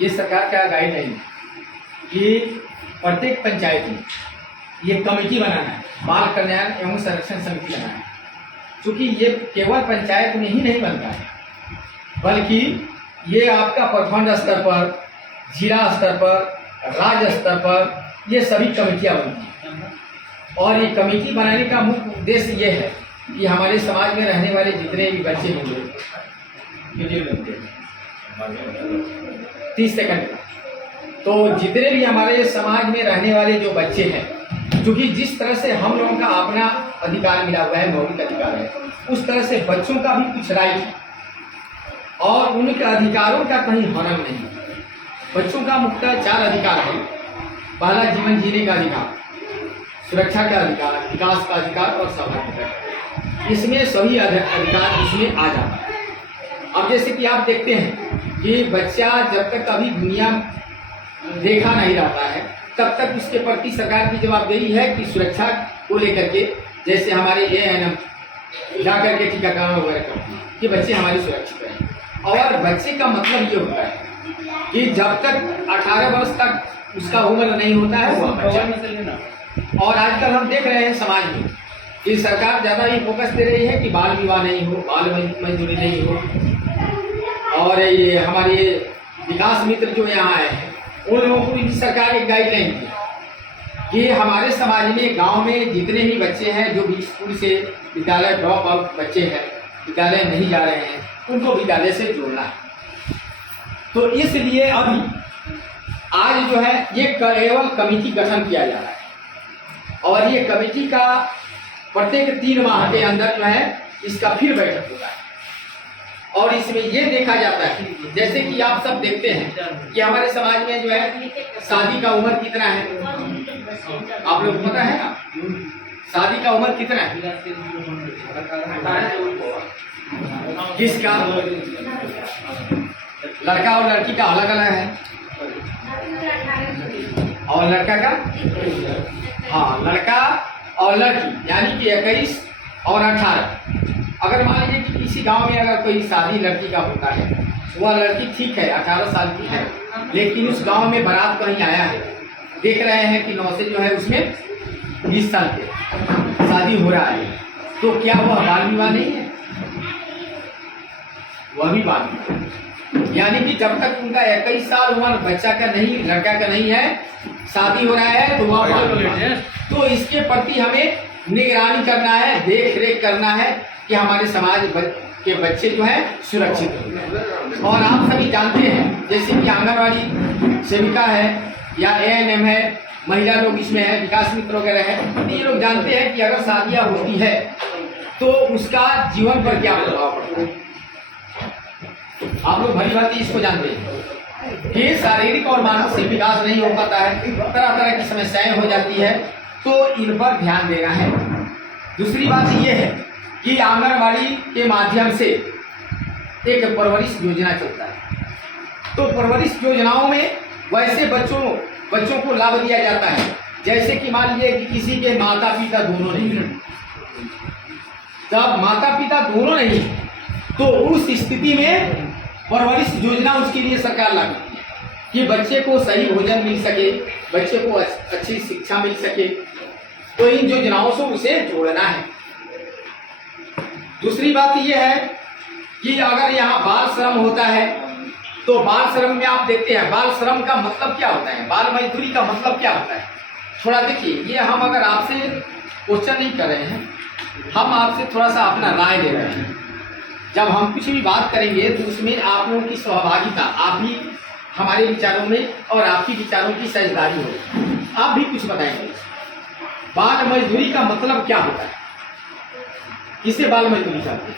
ये सरकार का गाइडलाइन है कि प्रत्येक पंचायत में ये कमेटी बनाना है, बाल कल्याण एवं संरक्षण समिति बनाना है। क्योंकि ये केवल पंचायत में ही नहीं बनता है, बल्कि ये आपका प्रखंड स्तर पर, जिला स्तर पर, राज्य स्तर पर ये सभी कमेटियाँ बनती हैं। और ये कमेटी बनाने का मुख्य उद्देश्य ये है कि हमारे समाज में रहने वाले जितने भी बच्चे होंगे, 30 सेकंड का, तो जितने भी हमारे समाज में रहने वाले जो बच्चे हैं, क्योंकि जिस तरह से हम लोगों का अपना अधिकार मिला हुआ है, मौलिक अधिकार है, उस तरह से बच्चों का भी कुछ राइट है और उनके अधिकारों का कहीं हनन नहीं है। बच्चों का मुख्यतः 4 अधिकार है। पहला, जीवन जीने का अधिकार, सुरक्षा का अधिकार, विकास का अधिकार और स्वाभाविक। इसमें सभी अधिकार इसमें आ जाता है। अब जैसे कि आप देखते हैं कि बच्चा जब तक कभी दुनिया देखा नहीं रहता है, तब तक उसके प्रति सरकार की जवाबदेही है कि सुरक्षा को लेकर के, जैसे हमारे ANM जाकर के टीकाकरण वगैरह करती है कि बच्चे हमारी सुरक्षित रहें। और बच्चे का मतलब ये होता है कि जब तक 18 वर्ष तक उसका उम्र नहीं होता है वो बच्चा। और आजकल हम देख रहे हैं समाज में कि सरकार ज़्यादा ही फोकस दे रही है कि बाल विवाह नहीं हो, बाल मजदूरी नहीं हो। और ये हमारे विकास मित्र जो यहाँ आए हैं, उन लोगों को भी सरकार एक गाइडलाइन दी कि हमारे समाज में, गांव में जितने भी बच्चे हैं जो भी स्कूल से विद्यालय ड्रॉप आउट बच्चे हैं, विद्यालय नहीं जा रहे हैं, उनको विद्यालय से जोड़ना है। तो इसलिए अभी आज जो है ये केवल कमेटी गठन किया जा रहा है और ये कमेटी का प्रत्येक 3 माह के अंदर जो है इसका फिर बैठक होता है। और इसमें ये देखा जाता है, जैसे कि आप सब देखते हैं कि हमारे समाज में जो है शादी का उम्र कितना है, आप लोग पता है ना? शादी का उम्र कितना है? किसका? लड़का और लड़की का अलग अलग है। और लड़का का, हाँ, लड़का और लड़की यानी कि 21 और 18। अगर मान लीजिए कि किसी गांव में अगर कोई शादी लड़की का होता है, वह लड़की ठीक है 18 साल की है, लेकिन उस गांव में बारात कहीं आया है, देख रहे हैं कि 9 से जो है उसमें 20 साल के शादी हो रहा है, तो क्या वह बाल विवाह नहीं है? वह भी बाल विवाह। यानी कि जब तक उनका 21 साल उम्र बच्चा का नहीं, लड़का का नहीं है, शादी हो रहा है, तो वह बाल विवाह है। तो इसके प्रति हमें निगरानी करना है, देख रेख करना है कि हमारे समाज के बच्चे जो हैं सुरक्षित हों। और आप सभी जानते हैं, जैसे कि आंगनवाड़ी सेविका है या ANM है, महिला लोग इसमें है, विकास मित्र वगैरह है, ये लोग जानते हैं कि अगर शादियाँ होती है तो उसका जीवन पर क्या प्रभाव पड़ता है। आप लोग भली भांति इसको जानते हैं कि शारीरिक और मानसिक विकास नहीं हो पाता है, तरह तरह की समस्याएं हो जाती है, तो इन पर ध्यान देना है। दूसरी बात ये है कि आंगनबाड़ी के माध्यम से एक परवरिश योजना चलता है। तो परवरिश योजनाओं में वैसे बच्चों को लाभ दिया जाता है, जैसे कि मान लीजिए कि किसी के माता पिता दोनों नहीं हैं। जब माता पिता दोनों नहीं, तो उस स्थिति में परवरिश योजना उसके लिए सरकार लागू की है कि बच्चे को सही भोजन मिल सके, बच्चे को अच्छी शिक्षा मिल सके। तो इन योजनाओं से उसे जोड़ना है। दूसरी बात यह है कि अगर यहाँ बाल श्रम होता है, तो बाल श्रम में आप देखते हैं, बाल श्रम का मतलब क्या होता है, बाल मजदूरी का मतलब क्या होता है, थोड़ा देखिए। ये हम अगर आपसे क्वेश्चन नहीं कर रहे हैं, हम आपसे थोड़ा सा अपना राय ले रहे हैं। जब हम कुछ भी बात करेंगे तो उसमें आप लोगों की सहभागिता, आप भी हमारे विचारों में और आपकी विचारों की साझेदारी हो। आप भी कुछ बताएंगे, बाल मजदूरी का मतलब क्या होता है, किसे बाल मजदूरी कहते हैं?